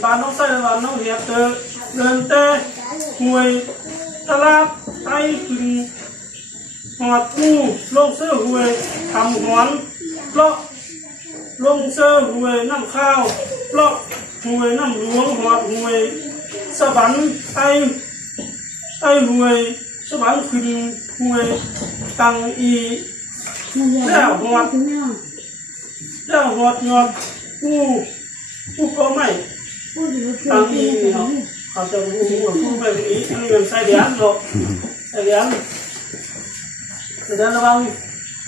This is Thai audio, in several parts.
bạn nó xây là bạn nó hiệp từ đơn tê người ta la tay hoạt thu lông sơ người thầm hoán lọ lông sơ người nằm khao lọ người nằm luống hoạt người sơ bắn tay tay người sơ bắn khuyên người tăng y đảo ngọt ngọt u có mày tăng y nó họจะu về ý ăn gần sai đéo rồi sai đéo thời gian nó băng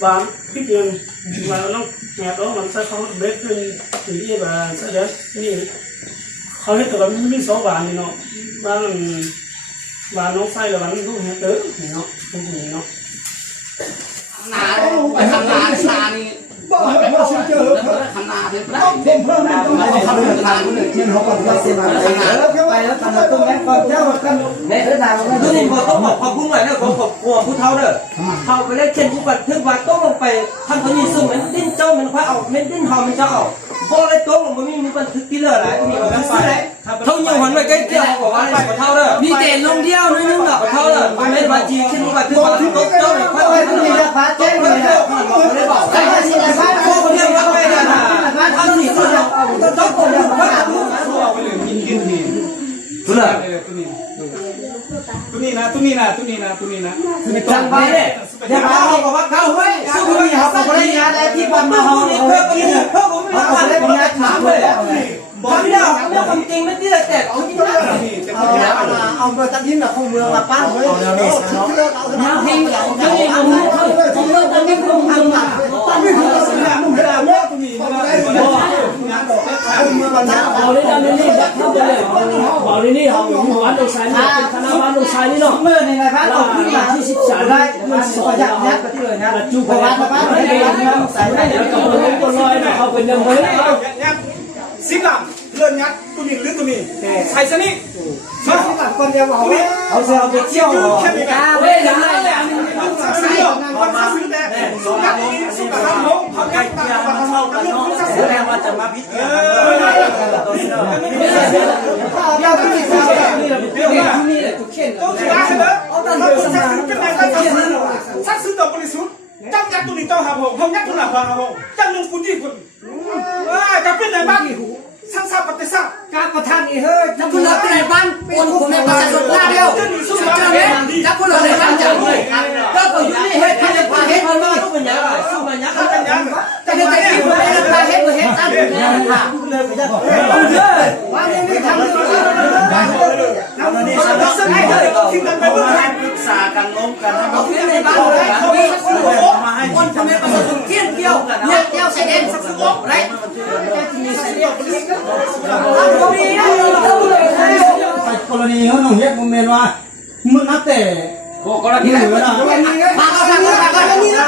bán ít tiền mà nó nghèo đó mình sẽ không bếp lên thì đi và sai đéo nhưเขาให้ตัวมันไม่สองบาทนี่เนาะบ้านน้องไส้กับบ้านน้องเฮเตอร์นี่เนาะตรงนี้เนาะนาไปทำนานี่บ่ให้พ่อซื้อเจอทำนาเถอะได้เพิ่มได้ต้องทำนาที่เขาก็ไปเสียมาไปแล้วทำตรงนี้ก่อนเจ้ากันในเรื่องราวตัวนี้ผมต้องบอกขอบคุณหน่อยเด้อผมขอบคุณผู้เฒ่าเด้อเขาไปเล่นเช่นผู้บัดทึกว่าต้องลงไปทำตัวนี้ซึ่งมันดิ้นเจ้ามันคว้าเอามันดิ้นหอมมันเจ้าเอาพอเลยตัวมันมีบันทึกที่เลือดอะไรมีบันทึกอะไรเขาอยู่หันไปใกล้เกี่ยวบอกว่าไปกับเฒ่าเด้อมีเด่นลงเดียวนึงเนาะกับเฒ่าเด้อไม่ได้บาจีขึ้นผู้บัดทึกว่าทึกเจ้าเนี่ยเขาให้ตัวนี้ฟ้าแจ้งเลยนะไม่ได้บอกใช่สิฟ้าโค้งเรื่องอะไรนะท่านนี่ก็ต้องคนเดียวว่าเอาไปเลยกินนี่ตัวนี้จังไปเลยเดี๋ยวเขาบอกว่าเขาเฮ้ยสู้ไม่เขาไม่ได้งานอะไรที่วันมาเขาเพื่อกินเพื่อผมไม่ทำอะไรผมอยากถามเลยทำไม่ได้เรื่องความจริงไม่ที่เลยแต่เอาที่นั่นเอาเบอร์ตั้งที่แบบของเมืองมาป้าเฮ้ยเอาเพลงยังมีเอาเรื่องตั้งที่ของเมืองมาตั้งที่ของเมืองมาไม่ได้เรื่องตัวนี้เอาได้ดังนี้เข้าไปเลยบอกในนี่เขาอยู่วัดดงไซน์เป็นคณะวัดดงไซน์นี่เนาะเมื่อในนะครับออกขึ้นมาที่13ได้มันสวยอย่างนี้ก็ที่เลยนะจูบวัดไม่ได้ดงไซน์ได้แล้วก็ตัวลอยเขาเป็นยังไงสิบหลังเลื่อนงัดตัวนี้หรือตัวนี้ใส่ซะนี่สิบหลังคนเดียวเอาไว้เอาเสื้อไปเที่ยวแค่นี้กันเว้ยอย่างไรมันซื้อมันซื้อแต่สุนัขนี้สุนัขเขาเขาใกล้ตาเขาเขาเขาลูกเขาแสดงว่าจะมาพิจารณาเราต้องมีความนี่เราเป็นเรื่องนี้ตัวเข่นต้องซื้อใช่ไหมเอาแต่เราต้องซื้อเป็นไงก็ซักซื้อต่อบริสุทธิ์จังยัดตัวนี้ต้องหาผมห้องยัดตัวหลังหาผมจังนึงคุณที่คุณจะเป็นไหนบ้างสร้างสร้างปฏิสังการประทานอีเฮ้ยจะพูดเราเป็นไหนบ้างคนคนในประชาชนหน้าเดียวสุดยอดเลยจะพูดเราในบ้านจังเลยก็ตัวอยู่นี่เฮ็ดให้ในประเทศมันไม่รู้เป็นยังไงสู้มันยังกันยังแต่ในที่คนในประเทศประเทศตั้งอยู่เนี่ยค่ะเลยไปจะว่านี่ทำเรื่องเราเนี่ยสร้างให้ที่มันไปเพื่อให้ปรึกษากันล้มกันเอาที่ในบ้านเลยมีคนคนในประชาชนเที่ยวเที่ยวเนี่ยเที่ยวเสด็จสักสมองไรกรณีเขาหนุ่มเรียกโมเมนต์ว่ามึงนับแต่กรณีอะไรกรณีอะไรมาเอาทางนี้กรณีนะ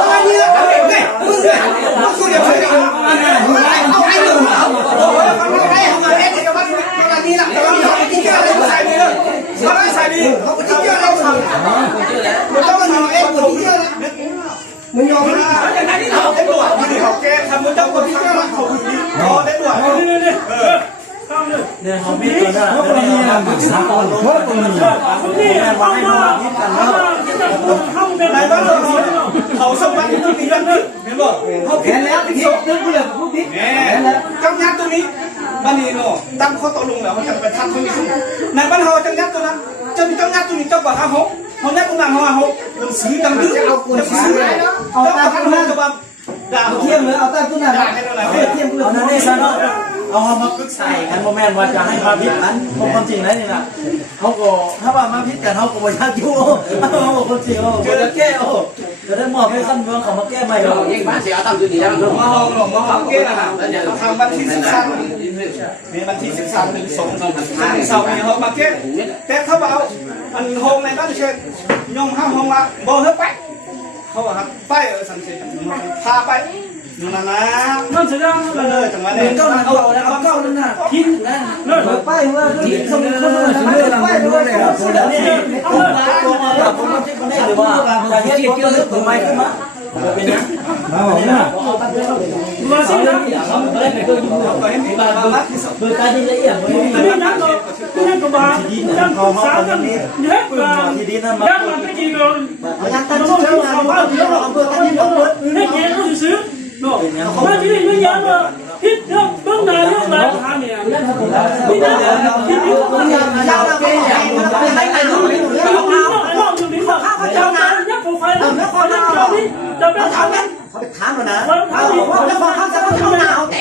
กรณีนะเนี่ยมึงเนี่ยมึงสู้เดี๋ยวมึงเอาไอ้หนุ่มเอาไอ้เขามาเล่นกับมันกรณีละกรณีเขาที่เกี่ยวอะไรใส่ดีเลยใส่ดีเขาที่เกี่ยวอะไรมันต้องมาทำเองคนที่เกี่ยวนะมึงยอมไหมอย่างนั้นที่เราได้ตัวที่เขาแกทำมึงต้องคนที่เกี่ยวเขาคนนี้รอได้ตัวเนี่ยเขาไม่ตัวนั้นเขาไม่ได้ศึกษาก่อนเพราะตรงนี้นี่เขามาพิจารณาเขาเป็นอะไรบ้างเขาสมัครที่นี่กันนึกเห็นบ่เขาเห็นแล้วที่เขาเดินเพื่อนผู้พิษจังยัดตัวนี้บ้านนี้เนาะตั้งข้อตกลงแล้วเขาจะไปทำตรงนี้ในบ้านเราจังยัดตัวนั้นจะมีจังยัดตัวนี้เจ้าบ่าวเขาเขายัดตรงนั้นเขาเราซื้อจังดื้อจะซื้อเอาตามตัวนั้นจะแบบด่าเทียมเลยเอาตามตัวนั้นเทียมเอานั่นนี่ซะเนาะเอามาปรึกษากันโมเมนต์ว่าจะให้มาพิจารณาความจริงแล้วนี่นะเขาก็ถ้าว่ามาพิจารณาเขาก็ไม่อยากอยู่ความจริงเขาจะแก้จะได้มอบให้ขั้นเมืองเขามาแก้ใหม่เราเองบ้านเสียทำจุดนี้ยังมาห้องหลงมาห้องแก้นะทำบัญชี13มีบัญชี13 1 2 3 4มีห้องมาแก้แต่เขาบอกอันห้องในบ้านเช่นยงห้าห้องละบ่เฮ้ไปเขาบอกครับไปสันเสร็จพาไปนู่นนะนั่นแสดงว่าเลยจังหวะนี้เก้านั่นเอาเก้านั่นน่ะทิ้งนะเลิกไปเมื่อทิ้งคนเลิกไปเมื่อเลยครับคนนี้คนมาตัวมาแบบผมไม่ใช่คนได้หรือว่าจะเกี่ยวเรื่องตัวไม้ขึ้นมา เป็นนะ มาสินะ โดยการที่ละเอียด นี่นั่นก็นั่นก็มานั่นก็สาวนั่นเฮ็ดมายังมันไม่กี่คนมันต้องเชื่อเขาว่าเดี๋ยวเราเปิดที่ต้องให้แกก็ซื้อเนาะมาที่นี่ไม่ยันว่าพิษเรื่องเบื้องหน้าเรื่องหลังทางเนี่ยนี่นะที่นี่ก็มันเราเราไม่ใช่ไม่ใช่เราอยู่นี่ก็เจ้านั้นยักษ์ไฟแล้วความยักษ์เจ้านี่จะเป็นทำนั้น เขาไปถามมันนะแล้วพอเขาจะมาเข้าหน้าเขาแต่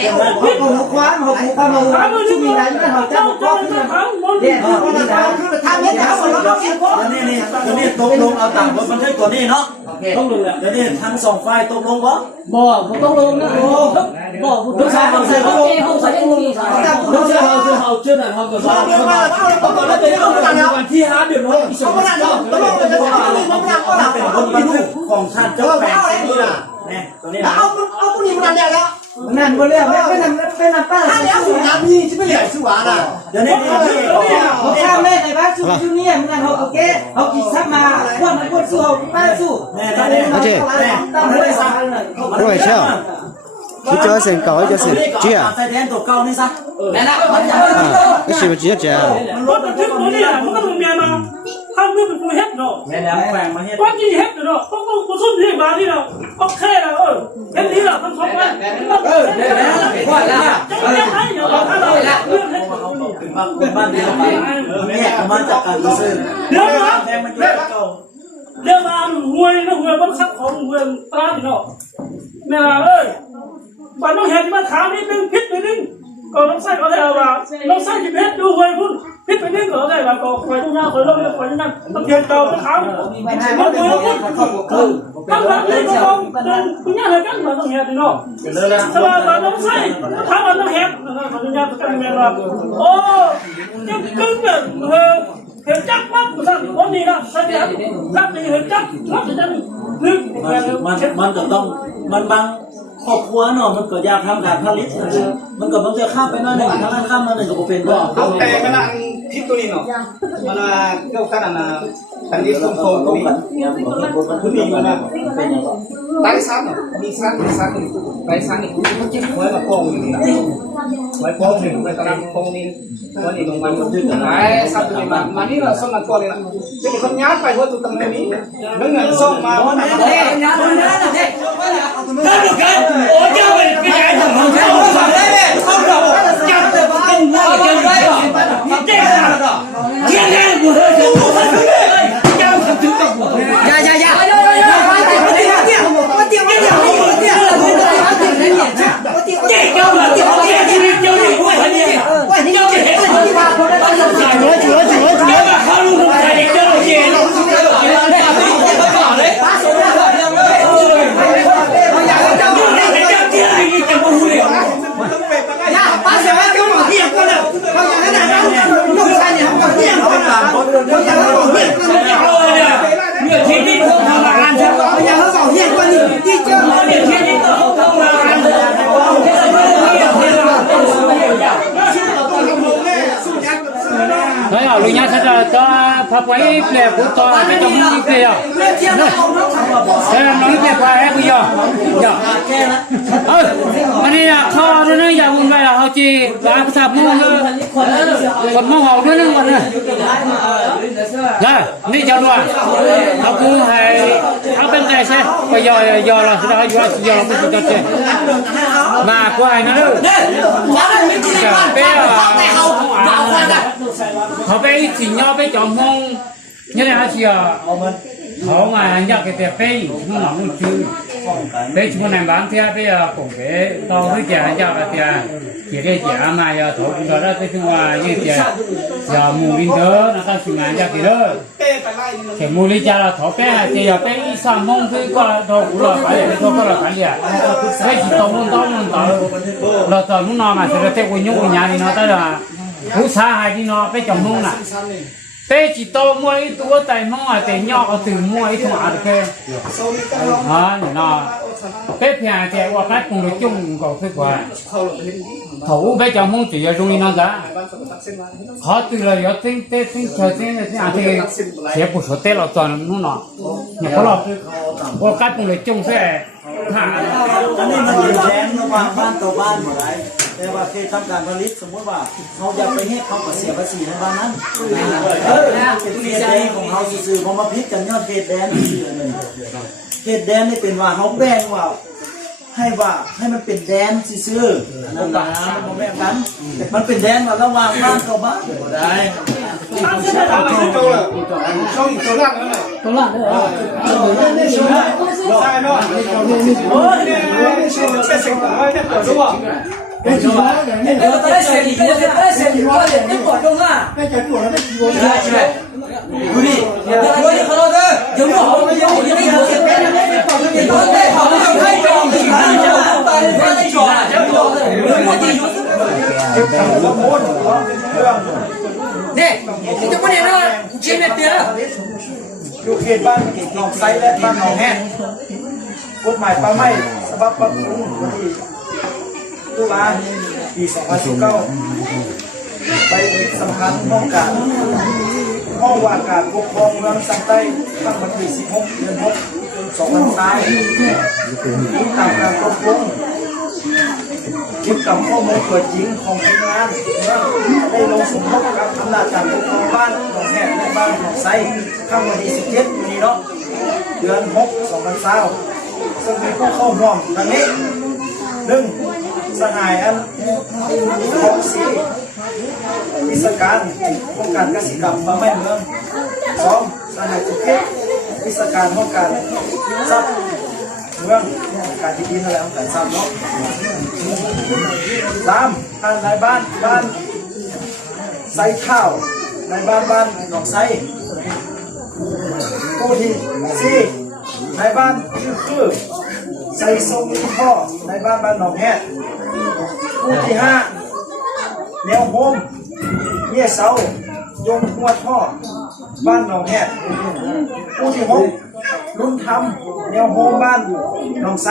หัวคว้านหัวคว้านหัวชุบมีอะไรไม่เขาจะบอกว่าเนี่ยคือทางนี้เขาบอกว่านี่ตกลงเอาต่างรถบันทึกตัวนี้เนาะต้องลงแล้วนี่ทั้งสองฝ่ายตกลงบ่ผมต้องลงนะผมต้องใช้เขาใส่เขาเขาใส่ยังลงต้องใช้เขาเชื่อหน่อยเขาก็ว่าเขาบอกว่าเป็นวันที่5 เดือน6ปี2022ต้องลงจะทำอะไรบ้างก็เป็นรถบรรทุกของท่านเจ้าแปลงนี่นะเนี่ยตัวนี้เอาตัวนี้มันนั่นแล้วนั่นก็เรียกไม่นั่นป้าถ้าแล้วสุนัขนี่จะไม่เหลือสุวรรณอ่ะเดี๋ยวนี้เขาข้ามแม่ไอ้บ้าสู้เนี่ยมึงนั่นเขาโอเคเขากินซับมาพวกมันพวกสู้ป้าสู้โอเคด้วยเชียวที่เจอเส้นเก่าจะเส้นเจี๊ยใส่แทนตัวเก่านี่ซะนั่นแหละก็สิบเจี๊ยเจี๊ยรถบรรทุกตัวนี้มันก็ต้องเมียมาทำเรื่องเป็นกูเฮ็ดเนาะ แม่แล้วแฝงมาเฮ็ด ว่ากี่เฮ็ดเนาะต้องกูสุ่มที่มาที่เราโอเคแล้วเฮ็ดนี้เราทั้งสองวันว่าแล้วจะยังไงเดี๋ยวเราถ้าเราเรื่องเฮ็ดบ้านเดียวไปเนี่ยมาจากการซื้อแทงมันเยอะเก่าเรื่องมาหวยนะหวยมันคัดของหวยตราเนาะแม่เอ้ยบ้านน้องเฮ็ดมาถามนิดนึงพิษนิดนึงก็น้องไส้ก็ได้ว่าน้องไส้ที่เพชรดูหวยพุ่นพิษไปนี่ก็ได้ว่าก็คอยต้องยาคอยลงคอยนั่นต้องเรียนต่อไปถามมันหวยพุ่นตั้งหลักเลยก็ต้องเดินคุณย่าเลยกันมาต้องเฮ็ดเนาะสบายบ้านน้องไส้ถามว่าต้องเฮ็ดคุณย่าต้องกันแม่ว่าโอ้ยังกึ่งเนี่ยเห็นจักปั๊บสั่งวันนี้นะสัญญารับนี่เห็นจักรับจะนึกมันก็ต้องมันบางครอบครัวเนาะมันก็อยากทำการผลิตมันก็มันจะข้ามไปหน่อยหนึ่งทางนั้นข้ามมาหนึ่งก็เป็นก็เอาแต่ขณะทิศตัวนี้เนาะมันเกี่ยวกันนะอันนี้ตรงตรงตรงนี้คือมีมันนะไร้ซันเนาะมีซันไร้ซันนี่ไว้มาโป่งอยู่นี่ไว้โป่งถึงไว้ตารางโป่งนี่วันนี้ลงมาอยู่ที่ไหนซันตัวนี้มานี่เราส่งมาตัวนี้ละเป็นคนย้ายไปว่าตัวตำแหน่งนี้เรื่องเงินส่งมาวันนั้นโอ้เจ้าเป็นพี่ใหญ่ถึงเขาสั่งได้ไหมเขาเราจับแต่บ้านเราเก่งได้หรอเก่งได้หรอเก่งได้กูเฮ้ยเจ้าทำถึงกับหัวอย่ามาเดี๋ยวđấy à, lúc nhá thật cho pháp quấy lệ cũng to cái trong những cái à, thế là nói việc qua hết bây giờ, anh đi là kho nó giờ hôm nay là họ chỉ bán sạp mua nữa, còn mua hộp nữa còn nữa, này đi chào đùa, họ cũng hay, họ bên này xem, bây giờ là sẽ giờ là cũng cho chơi, mà có ai nữa, họ bé chỉ nhau bé chọn mông như này chị à họ mà nhặt cái tiền bé không nóng một chứ bé chúng này bán theo bây giờ cũng bé to với chả nhặt cái tiền chỉ để chả mà giờ thổ cũng đó tới chung là như tiền giờ mù linh đó nó ta chỉ ngàn nhặt cái đó chỉ mù linh chả là thổ bé thì giờ bé sang mông cái qua thổ cũng là phải để thổ có là phải liền bé chỉ to luôn là tao lúc nào mà sẽ tới quên nhung quên nhà thì nó tới làผู้ชายที่นอนไปจับมุ่งน่ะไปจิตโตมวยตัวแต่มองอ่ะแต่ย่อเอาถึงมวยถั่วอะไรแค่นี่นอ cái nhà thì qua cách cùng được chung còn thứ qua thủ bây giờ muốn chỉ dùng nó ra họ từ lời họ tính chờ tính thì sẽ bù số tết là toàn nó nọ nhà có lọ qua cách cùng được chung sẽ hạ อันนี้มันอยู่แดนระหว่างบ้านต่อบ้านหมดเลยแต่ว่าเคยทำการผลิตสมมติว่าเขาอยากไปให้เขาก็เสียภาษีในบ้านนั้นเป็นเขตแดนของเขาซื่อๆพอมาพิจกันยอดเขตแดนซื่อเลยเขตแดนนี่เป็นว่าเขาแบ่งว่าให้มันเป็นแดนซื่อๆนั่นแหละมันแบ่งกันมันเป็นแดนว่าระหว่างบ้านต่อบ้านได้ ช่องอีกตัวล่างนั่นแหละตัวล่างใช่เนาะโอ้ยเนี่ยเป็นสิ่งที่ไม่ได้เปิดด้วย我在写你，我在写你，我在你保重啊！是呗？徒弟，我你好了的，有没好？有你那个别人没保证你，都得好了就开张，你看这把人家在装，我弟兄。对，你这不年了，前面别了。 อยู่เขตบ้านหนองไซและบ้านหนองแห้งกฎหมายป่าไม้ฉบับปรับปรุงวันที่ตุลาปี 2019 ไปสำคัญห้องว่าการปกครองเมืองสังใต้ตั้งวันที่ 16 เดือน 6 2003ตามการตกลงเก็บกับข้อมูลตัวจริงของทีมงานได้ลงสมทบกับอำนาจการปกครองบ้านหนองแห้งและบ้านหนองไซข้างวันที่ 17 ปีนี้เนาะเดือน 6 2020ซึ่งมีผู้เข้าร่วมดังนี้ 1. สหายอันของสีวิศการป้องกันกสิกรรมมาไม่เมือง 2. สหายสุเทพวิศการป้องกันทรัพย์เมืองการที่ดินอะไรของการทรัพย์เนาะ 3. ท่านนายบ้านไซเท้านายบ้านหนองไซผู้ที่ 4. นายบ้านคือใส่ทรงที่พ่อในบ้านหนองแฮดผู้ที่ 5. แนวโฮมเมียเสายงหัวท่อบ้านหนองแฮดผู้ที่ 6. รุ่นทำแนวโฮมบ้านหนองไซ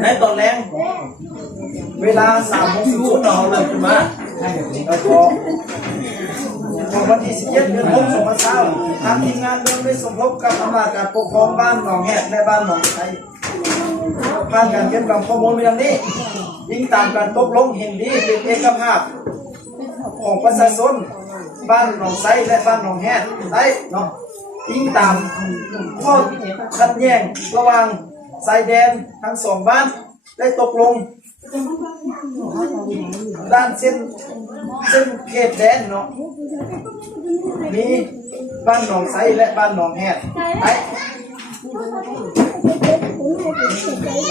ในตอนแรงเวลา3:00เราเริ่มขึ้นมาแล้วก็วันที่ 17 เดือน 6 2020ทางทีมงานเริ่มได้สมทบกับอำนาจการปกครองบ้านหนองแฮดและบ้านหนองไซผ่านการเก็บกำข้อมูลไว้ดังนี้ยิ่งตามการตกลงเห็นดีเป็นเอกภาพของประชาชนบ้านหนองไซและบ้านหนองแฮดได้เนาะยิ่งตามข้อขัดแย้งระหว่างชายแดนทั้งสองบ้านได้ตกลงด้านเส้นเขตแดนเนาะมีบ้านหนองไซและบ้านหนองแฮดได้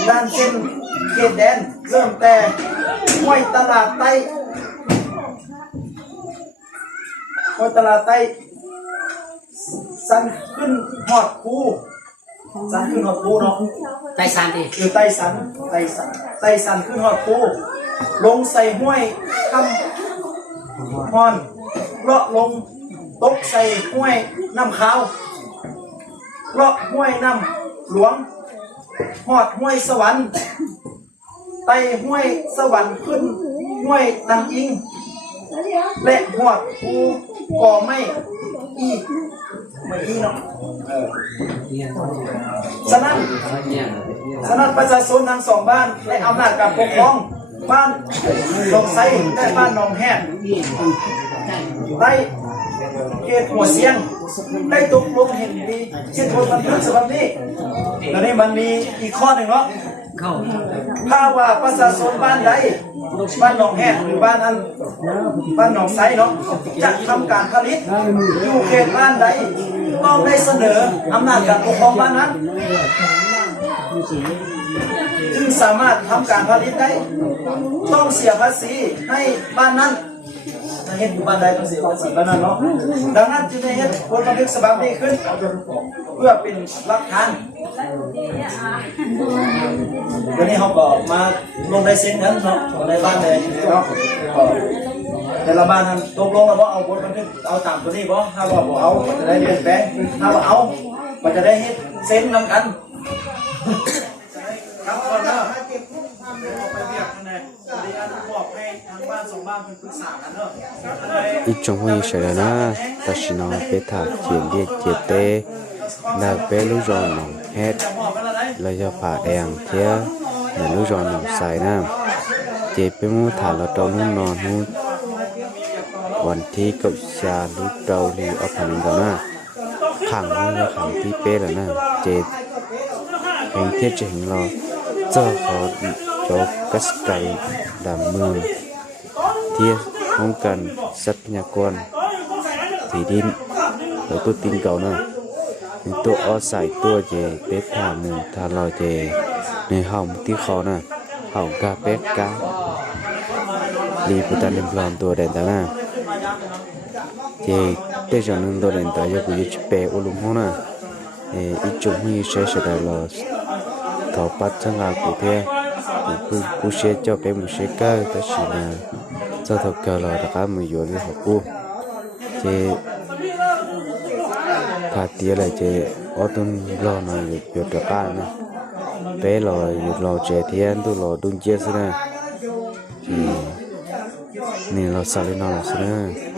ด้านเส้นเขตแดนเริ่มแต่ห้วยตลาดใต้สันขึ้นหอดคูเนาะไต้สันดิคือไต้สันขึ้นหอดคูลงใส่ห้วยคำฮอนเลาะลงตกใส่ห้วยน้ำขาวเลาะห้วยน้ำหลวงหอดห้วยสวรรค์ไต่ห้วยสวรรค์ขึ้นห้วยนางอิงและหอดภูก่อไม้อีเนาะฉะนั้นประชาชนทั้งสองบ้านได้อำนาจการปกครองบ้านหนองไซและบ้านหนองแฮดได้เขตหัวเสียงได้ตกลงเห็นดีเช่นคนบันทึกฉบับนี้ตอนนี้มันมีอีกข้อหนึ่งเนาะถ้าว่าประชาชนบ้านใดบ้านหนองแฮดหรือบ้านหนองไซเนาะจะทำการผลิตอยู่เขตบ้านใดต้องได้เสนออำนาจการปกครองบ้านนั้นจึงสามารถทำการผลิตได้ต้องเสียภาษีให้บ้านนั้นเห็นอยู่บ้านใดต้องเสียภาษีบ้านนั้นเนาะดังนั้นจึงได้เห็นบทบันทึกฉบับนี้ขึ้นเพื่อเป็นหลักฐานวันนี้เขาก็มาลงได้เซ็นกันเนาะในบ้านเลยเนาะแต่ละบ้านนั้นตกลงแล้วว่าเอาบทบันทึกเอาตามตัวนี้บ่ถ้าว่าบ่เอาจะได้เปลี่ยนแปลงถ้าว่าเอาก็จะได้เซ็นนำกัน ít trong huy sẽ là na ta chỉ nó bé thả chuyện đi chuyện tê là bé lú giò nòng hết là do phá đèn thế là lú giò nòng xài na chị bé mua thả là trâu nu nòn nuวันที่กับชาลูกเราลีเอาผ่านกันนะขังนี่ขังที่เป๊ะแล้วนะเจเห็นเทียบจะเห็นเราเจ้าเขาโจกัสไก่ดำเมืองเทียห้องกันทรัพยากรที่ดินแล้วตัวติงเก่านะมีตัวอ้อใส่ตัวเจเป๊ะผ่านหนึ่งทาลอยเจในห้องที่เขานะห้องกาเป๊ะกาลีปุตตะลิมพลอนตัวเด่นแต่นะthì bây giờ nên tôi đến tại cho cái chụp bé ô lùng hoa nè ít chụp như sẽ đại là thọ bắt chân ngà của thế cô sẽ cho bé một sẽ cái ta chỉ là cho thọ cờ là tất cả mọi người đi học cô thì thà tía lại thì ở tuần lo này được tất cả nè bé lo trẻ thì anh tôi lo đun chia nè thì nên lo sao lên nó là sao nè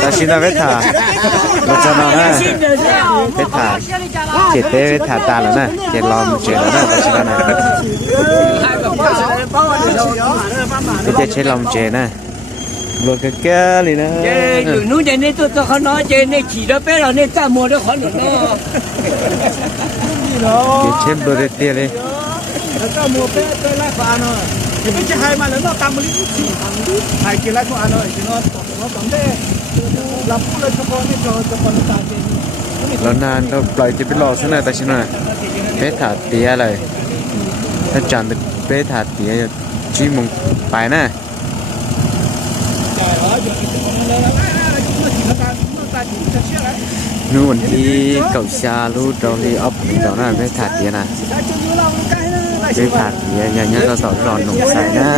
ta xin là vết thả một cho nó nè vết thả chỉ té vết thả ta là nè chỉ lòm chuyện là nè ta xin là này cái chỉ lòm chuyện nè luôn cái kia này nè núi trên này tôi không nói trên này chỉ đó bé là nên ta mua đó khỏi được nó cái trên bờ tiền đi ta mua bé tôi lại phá nó thì bây giờ hai mà nó tam mươi chỉ hai kia lại phá nó thì nó tóm thế làm phụ lên cho con cho con ta trên lần nào nó lại chỉ biết lo thế này ta xin nè bé thả tía này ta chọn được bé thả tía chỉ mong bài nè nuวันที่เก่าชาลูกเราลีออฟตอนนั้นไปถัดเดียนะไปถัดเดียยังยังเราสอนรอนหนุ่มใส่นะ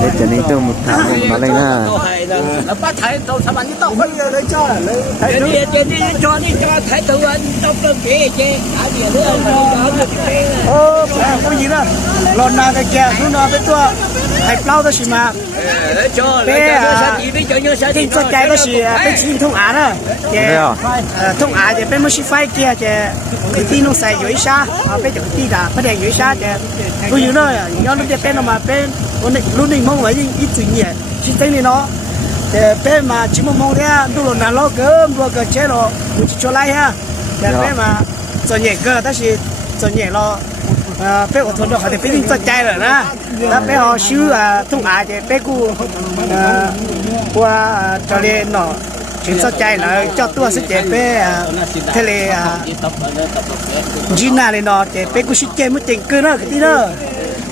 เด็กจะนี่ตัวมุดถามมาเลยนะแล้วป้าไทยตัวสมัยนี้ต้องไปเลยจ้าเลยเจนี่จอนี่จอไทยตัวต้องเติมเจ๊หาเดียเรื่องโอ้ผู้หญิงน่ะรอนนาไปแก่ทุนนาไปตัวไข่เปล่าก็สิมาเป้ที่สนใจก็สิเป็นชิ้นทุ่งอาน่ะเจ๊ทุ่งอาจะเป็นมือชิไฟเจ๊จะที่น้องใส่อยู่อีสานเอาไปจากที่ด่าประเดี๋ยวอยู่อีสานเจ๊ผู้หญิงน่ะย้อนรุ่นจะเป็นออกมาเป็นรุ่นนี้มองไว้อีจุดเนี่ยชิ้นเต็มนี่เนาะแต่เป็นมาชิมมองเนี่ยดูหล่นนั่นล้อเกินรัวเกินเจ๊เนาะกูจะช่วยไล่ฮะแต่เป็นมาส่วนใหญ่ก็แต่是ส่วนใหญ่เราbé của thôn đó họ thì bé rất chạy rồi nè, đó bé họ xíu thùng ải thì bé cu qua cho lên nó chuyển rất chạy rồi cho tua sẽ chạy bé thế là Gina này nó thì bé cu sẽ chạy một tiền cơ đó cái tí đó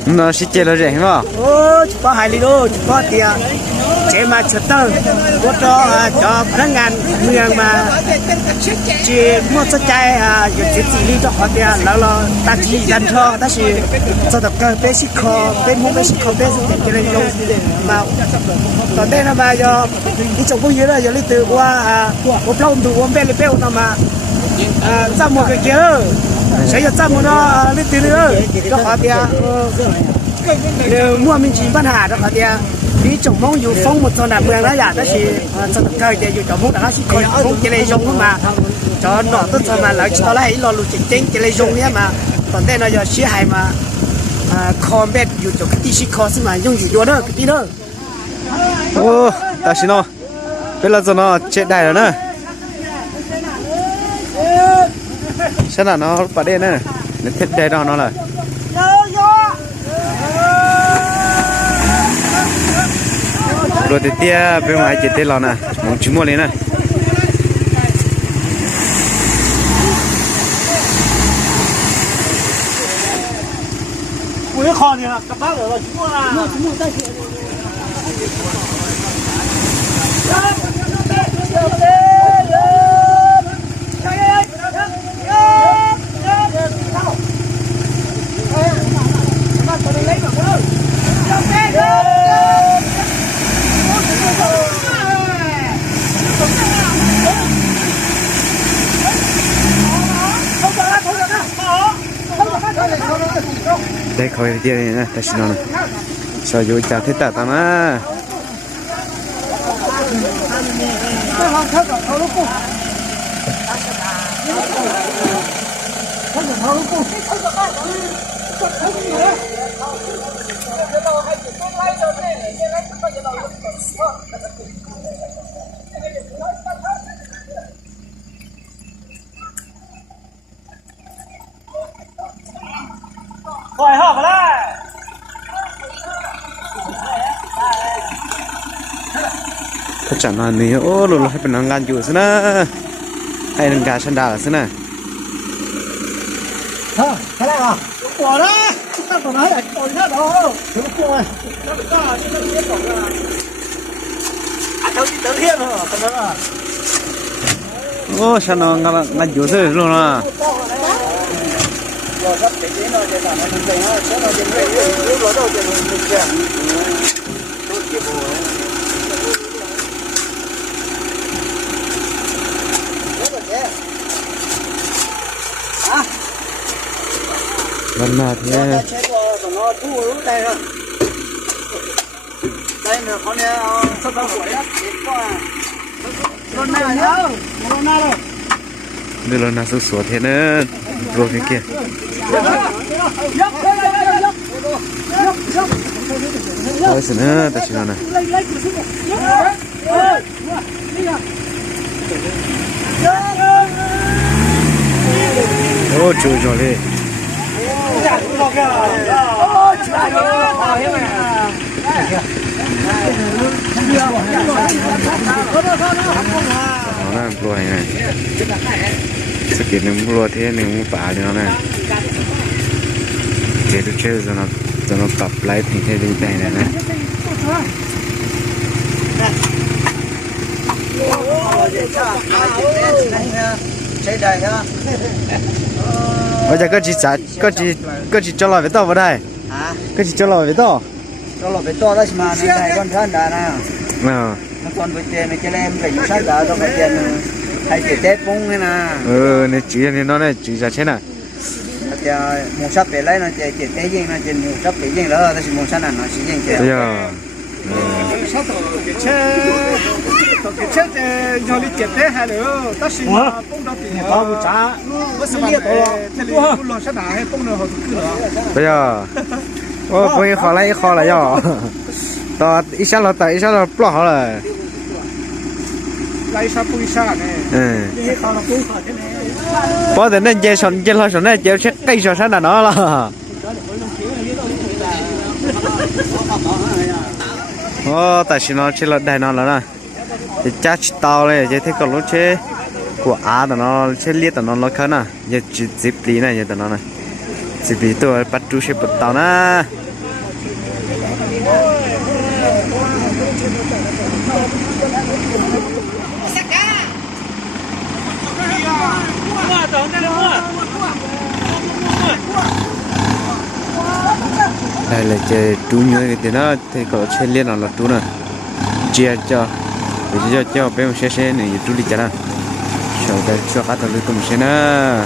nó sẽ chơi là rẻ không? Ô, chỉ có 2 lít đô, chỉ có tiền chạy mà chợt tơ, có choพนักงานเมืองมาchỉ mua cho chạyอยู่ที่สี่ลิตรเขาเดียวแล้วเราตัดที่ดันท่อแต่สิจะตัดกันเป็นสิคอเป็นมุ้งเป็นสิคอเป็นสิจะเลยลงมาตอนนี้นะมาอยู่ที่จงพูดเยอะเลยอยู่ลิตรว่าผมเล่าดูว่าเป็นลิเป้ทำมาจ้าหมวกเกี่ยวใช้จ้าหมวกเนาะลิตรเลยก็เขาเดียวmua mình chỉ ban hà đó hả tia đi trồng môngอยู่phong một chỗ nào mường đó giả đó chỉ cho tất cả đều trồng mông đó chỉ coi mông chỉ lấy dùng mà cho nọ tất cho mà lại cho lại lo lụt chính chỉ lấy dùng nhé mà còn đây nó giờ xí hài mà con béอยู่chỗ cái tí con mà dùngอยู่đó cái tí đó ô ta xin nó bây giờ nó chết đại rồi nè sao là nó bắt đen nè nó chết đại đó nó là rồi thì tia bên ngoài chỉ tên lò nè muốn chúng mua lên nè cái kho này là các bác ở chúng mua là đây khỏi đi này nè ta xin nó sao vô chả thấy ta mà Hỏi họ vào đây. ta chẳng là nhiều ô luôn hayเป็นงานอยู่ซะนะไอ้นังกาชันดาซะนะ thế này à bỏ ra ta còn nói là còn nữa đâu thứ cô ơi anh đâu đi tới thiên rồi còn nữa à โอ้ฉันงานอยู่ซะรู้นะ rồi sắp để chế nó để làm nó thành nó sẽ nó đến đây lúc đó đâu thì mình sẽ lần nào thế nó thu ở đây rồi đây là con này sắp vào tuổi đó con này nhá con này rồi đưa lần nào sửa sửa thế nữa rồi cái kia thôi xin nữa ta xin nó này ô trời trời đi nó là lùa này sự kiện nó lùa thế này nó phá đi nó này để tôi chơi cho nó tập lại thì thế đi này này bây giờ có chỉ cho lò với tao vào đây có chỉ cho lò với tao cho lò với to đó mà này con thân đã nè nó con với tiền này cho em phải dùng sát đã cho cái tiền hay chỉ tết bung hay nè này chỉ này nó này chỉ ra thế nào thì một sắp về lấy nó chỉ tết gì nó chỉ một sắp về gì đó thì một sắp là nó chỉ gì bây giờ sắp cái chết cho đi chết thế hay nữa ta xin bông đó thì họ một trả có sự liên tổ thế thì cũng lo sát đá hay bông nữa họ cứ nữa bây giờ ô bây khó lấy khó là do tao ít sao là bỏ họ rồi lấy sát bùi sát này bỏ đến nên chơi lo sòn này chơi cây sòn sát là nó là ô tại sao nó chỉ là đại nó là thì chắc tao này chơi thế còn lúc chơi của á tao nó chơi liệt tao nó khá nè giờ dịp lý này giờ tao nó này dịp lý tôi bắt chú sẽ bắt tao nè đây là chơi chú nhớ thì nó thì có chơi liên là chú nè chia cho để cho bé một xe này chú đi chả sau đây cho các thằng cùng xe nè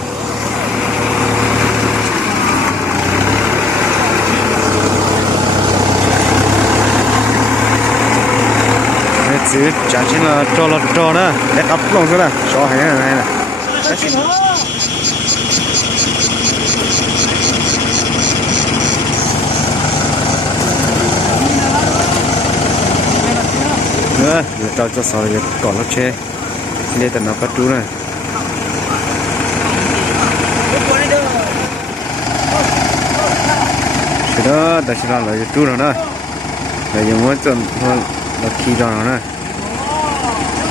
chứ chả chỉ là cho nữa để cặp lông nữa cho hay này nè nữa cho sau này còn nó che đây là nó bắt chú này cái đó ta sẽ làm lại chú rồi đó bây giờ muốn chọn là khi đó nè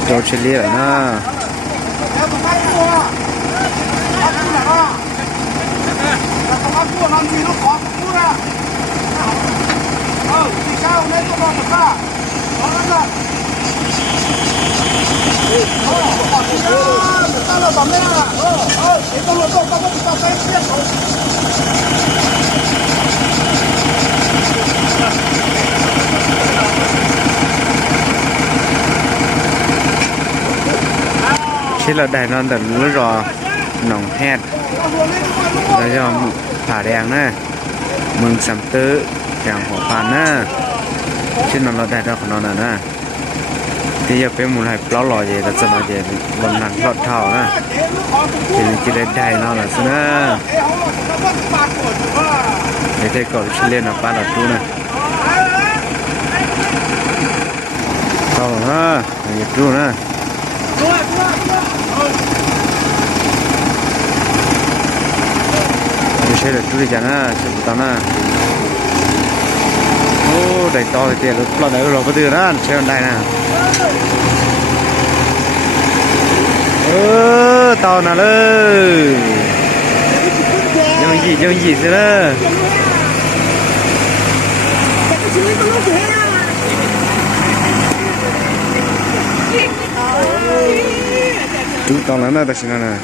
cho chơi liệt nè chỉ là đại non tận lúa rò nòng hẹt rồi cho ผาแดงนะเมืองสัมตื้ออย่างหัวปานนะชื่อนอนเราได้ดอกขนอนนะที่จะเป็นมูลให้ปล้อลอยแต่จะมาเจบนนั้นรถเท่านะจะได้นอนหลังซะนะไม่ได้ก่อนชื่อเล่นนะป้าหลับตู้นะต่อฮะอย่าดูนะไม่ใช่เลยดูดิจังนะชื่อตอนน่ะโอ้ได้ต่อเตี้ยรถปลอดได้เราก็ดื้อนะเชื่อได้นะต่อน่ะเลยยังหยีสิเลยดูตอนนั้นนะแต่ฉันน่ะ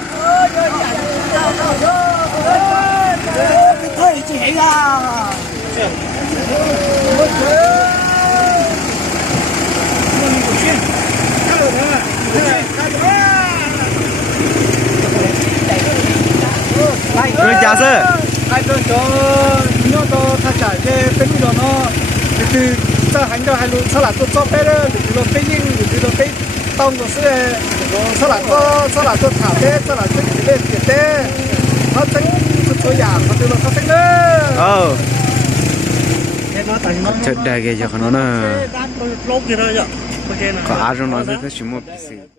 จ้าเซ่ไอ้ตัวโจโน่ตัวถ้าจ่ายเป็นตัวโน่คือถ้าหันก็ให้รู้สลัดตัวชอบได้เลยหรือเราไปยิงหรือเราไปต้องตัวเสื้อสลัดตัวขาวเด้สลัดตัวเด็ดเด้เขาจะตัวอย่างเขาตัวเขาเซ็งเด้อเจ็ดได้แกจะขนาดนั้น ด้านลบอยู่เลยอ่ะโอเคนะ ก็อาจจะนอนสักชั่วโมงพิเศษ